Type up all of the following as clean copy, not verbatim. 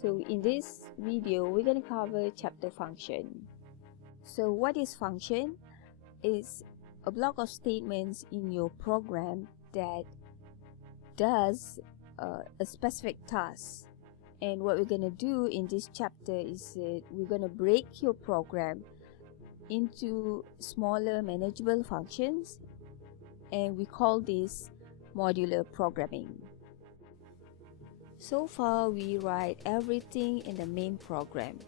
So in this video, we're going to cover chapter function. So what is function? It's a block of statements in your program that does a specific task. And what we're going to do in this chapter is that we're going to break your program into smaller manageable functions, and we call this modular programming. So far we write everything in the main program.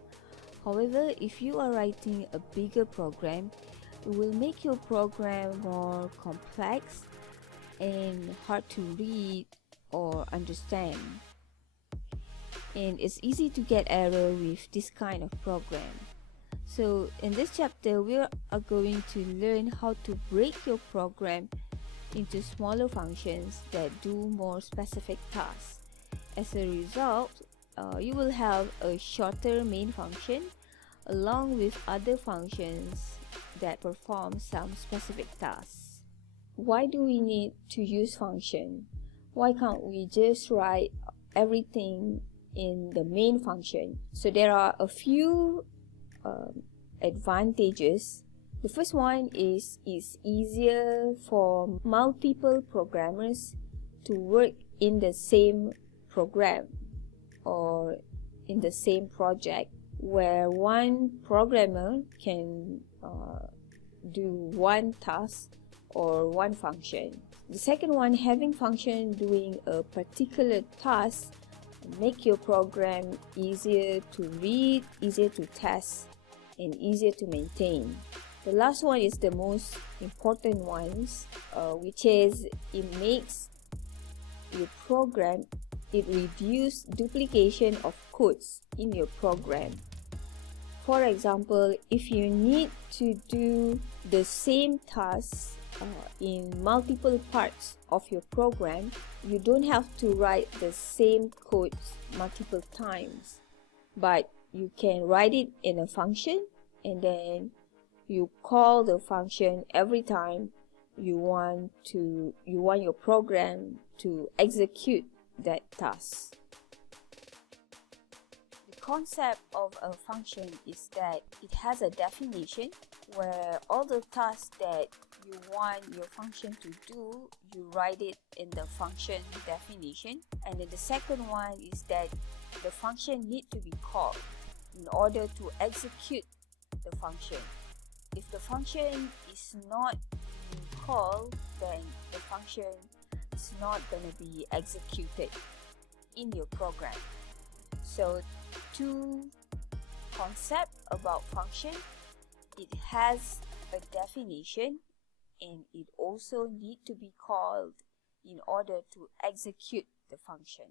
However, if you are writing a bigger program, it will make your program more complex and hard to read or understand. And it's easy to get error with this kind of program. So in this chapter, we are going to learn how to break your program into smaller functions that do more specific tasks. As a result, you will have a shorter main function along with other functions that perform some specific tasks. Why do we need to use function? Why can't we just write everything in the main function? So there are a few advantages. The first one is it's easier for multiple programmers to work in the same program or in the same project, where one programmer can do one task or one function. The second one, having function doing a particular task make your program easier to read, easier to test, and easier to maintain. The last one is the most important ones, which is it makes your program, it reduces duplication of codes in your program. For example, if you need to do the same task in multiple parts of your program, you don't have to write the same code multiple times, but you can write it in a function, and then you call the function every time you want your program to execute that task. The concept of a function is that it has a definition where all the tasks that you want your function to do, you write it in the function definition. And then the second one is that the function needs to be called in order to execute the function. If the function is not being called, then the function is not going to be executed in your program. So two concepts about function: it has a definition and it also needs to be called in order to execute the function.